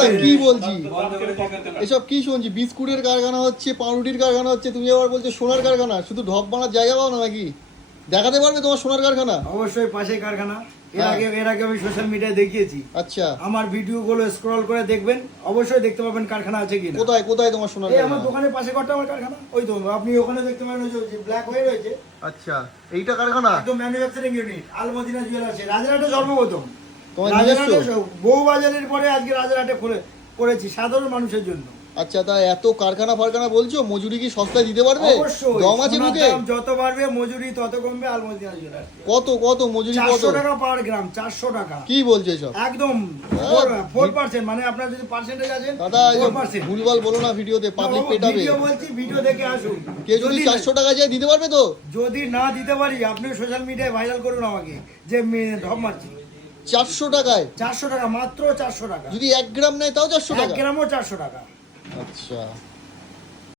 দাদা কি বলছি, এসব কি শুনছি? বিস্কুটের কারখানা হচ্ছে, পাউরুটির কারখানা হচ্ছে, তুমি আবার বলছো সোনার কারখানা। শুধু ঢপ বানার জায়গা পাও না নাকি? দেখাতে পারবে তোমার সোনার কারখানা? অবশ্যই পাশে কারখানা। এর আগে আমি সোশ্যাল মিডিয়ায় দেখিয়েছি। আচ্ছা, আমার ভিডিওগুলো স্ক্রল করে দেখবেন, অবশ্যই দেখতে পাবেন কারখানা আছে কিনা। কোথায় কোথায় তোমার সোনার এই কারখানা? আমার দোকানের পাশে ঘরটা আমার কারখানা। ওই তো আপনি ওখানে দেখতে পাবেন, ওই যে ব্ল্যাক হয়ে রয়েছে। আচ্ছা, এইটা কারখানা? একদম ম্যানুফ্যাকচারিং ইউনিট, আলমদিনা জুয়েলার্স, রাজারহাটে সর্বপ্রথম। তোমার নিজস্ব? বউবাজারের পরে আজকে রাজারহাটে করেছি সাধারণ মানুষের জন্য। আচ্ছা, তা এত কারখানা ফারখানা বলছো, মজুরি কি সস্তায় দিতে পারবে? অবশ্যই, দম আছে সোনার মুখে? দাম যত বাড়বে মজুরি তত কমবে। আলমদিনা জুয়েলার্স কত কত মজুরি কত? 400 টাকা পার গ্রাম, 400 টাকা। কি বলছো এসব? একদম 4%, মানে আপনার যদি পার্সেন্টেজ আছে দাদা, এই 4%। ভুলভাল বলো না ভিডিওতে, পাবলিক পেটাবে। ভিডিও বলছি, ভিডিও দেখে আসুন। কেউ যদি 400 টাকা চায় দিতে পারবে তো? যদি না দিতে পারি, আপনি সোশ্যাল মিডিয়ায় ভাইরাল করুন আমাকে যে ঢপ মারছি। 400 টাকায়? 400 টাকা, মাত্র 400 টাকা। যদি 1 গ্রাম নেয় তাও 400 1 টাকা? গ্রামও 400 টাকা। আচ্ছা,